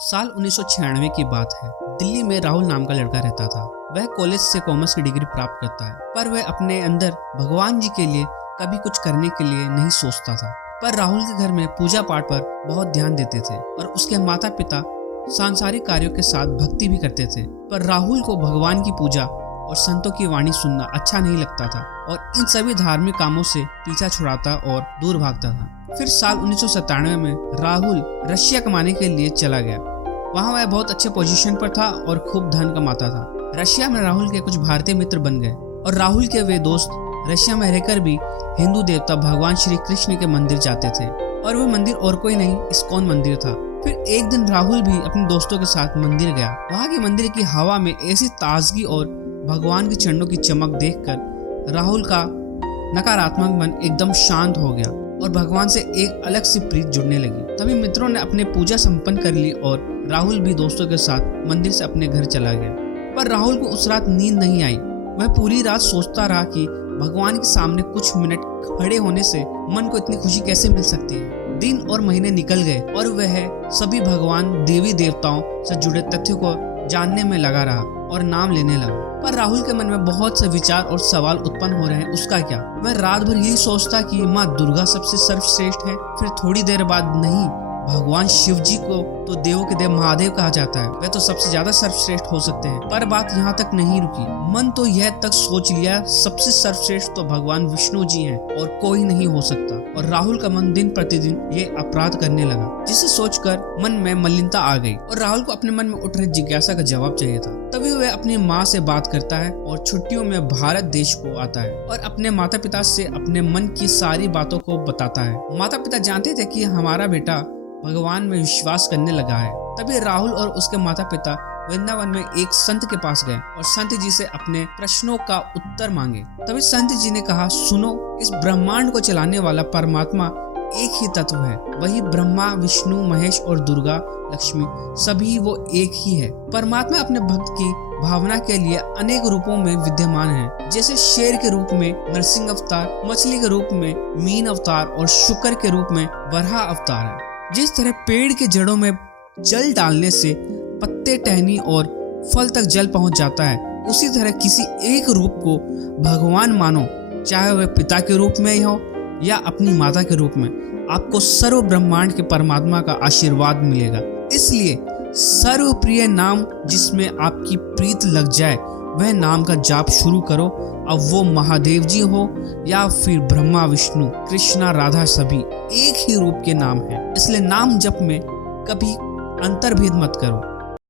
साल 1996 की बात है। दिल्ली में राहुल नाम का लड़का रहता था। वह कॉलेज से कॉमर्स की डिग्री प्राप्त करता है, पर वह अपने अंदर भगवान जी के लिए कभी कुछ करने के लिए नहीं सोचता था। पर राहुल के घर में पूजा पाठ पर बहुत ध्यान देते थे और उसके माता पिता सांसारिक कार्यों के साथ भक्ति भी करते थे। पर राहुल को भगवान की पूजा और संतों की वाणी सुनना अच्छा नहीं लगता था और इन सभी धार्मिक कामों से पीछा छुड़ाता और दूर भागता था। फिर साल 1997 में राहुल रशिया कमाने के लिए चला गया। वहाँ वह बहुत अच्छे पोजीशन पर था और खूब धन कमाता था। रशिया में राहुल के कुछ भारतीय मित्र बन गए और राहुल के वे दोस्त रशिया में रहकर भी हिंदू देवता भगवान श्री कृष्ण के मंदिर जाते थे और वह मंदिर और कोई नहीं, इस्कॉन मंदिर था। फिर एक दिन राहुल भी अपने दोस्तों के साथ मंदिर गया। वहाँ के मंदिर की हवा में ऐसी ताजगी और भगवान के चरणों की चमक देखकर राहुल का नकारात्मक मन एकदम शांत हो गया और भगवान से एक अलग सी प्रीत जुड़ने लगी। तभी मित्रों ने अपने पूजा संपन्न कर ली और राहुल भी दोस्तों के साथ मंदिर से अपने घर चला गया। पर राहुल को उस रात नींद नहीं आई। वह पूरी रात सोचता रहा कि भगवान के सामने कुछ मिनट खड़े होने से मन को इतनी खुशी कैसे मिल सकती है। दिन और महीने निकल गए और वह सभी भगवान देवी देवताओं से जुड़े तथ्यों को जानने में लगा रहा और नाम लेने लगा। पर राहुल के मन में बहुत से विचार और सवाल उत्पन्न हो रहे हैं, उसका क्या। वह रात भर यही सोचता कि माँ दुर्गा सबसे सर्वश्रेष्ठ है। फिर थोड़ी देर बाद, नहीं, भगवान शिव जी को तो देवों के देव महादेव कहा जाता है, वे तो सबसे ज्यादा सर्वश्रेष्ठ हो सकते हैं। पर बात यहाँ तक नहीं रुकी। मन तो यह तक सोच लिया सबसे सर्वश्रेष्ठ तो भगवान विष्णु जी हैं और कोई नहीं हो सकता। और राहुल का मन दिन प्रतिदिन ये अपराध करने लगा, जिसे सोचकर मन में मलिनता आ गई और राहुल को अपने मन में उठ रही जिज्ञासा का जवाब चाहिए था। तभी वह अपनी माँ से बात करता है और छुट्टियों में भारत देश को आता है और अपने माता पिता से अपने मन की सारी बातों को बताता है। माता पिता जानते थे कि हमारा बेटा भगवान में विश्वास करने लगा है। तभी राहुल और उसके माता पिता वृंदावन में एक संत के पास गए और संत जी से अपने प्रश्नों का उत्तर मांगे। तभी संत जी ने कहा, सुनो, इस ब्रह्मांड को चलाने वाला परमात्मा एक ही तत्व है। वही ब्रह्मा, विष्णु, महेश और दुर्गा, लक्ष्मी, सभी वो एक ही है। परमात्मा अपने भक्त की भावना के लिए अनेक रूपों में विद्यमान है, जैसे शेर के रूप में नरसिंह अवतार, मछली के रूप में मीन अवतार और शुक्र के रूप में वराह अवतार है। जिस तरह पेड़ के जड़ों में जल डालने से पत्ते, टहनी और फल तक जल पहुंच जाता है, उसी तरह किसी एक रूप को भगवान मानो, चाहे वह पिता के रूप में हो या अपनी माता के रूप में, आपको सर्व ब्रह्मांड के परमात्मा का आशीर्वाद मिलेगा। इसलिए सर्वप्रिय नाम जिसमें आपकी प्रीत लग जाए, वह नाम का जाप शुरू करो। अब वो महादेव जी हो या फिर ब्रह्मा, विष्णु, कृष्णा, राधा, सभी एक ही रूप के नाम हैं। इसलिए नाम जप में कभी अंतर्भेद मत करो।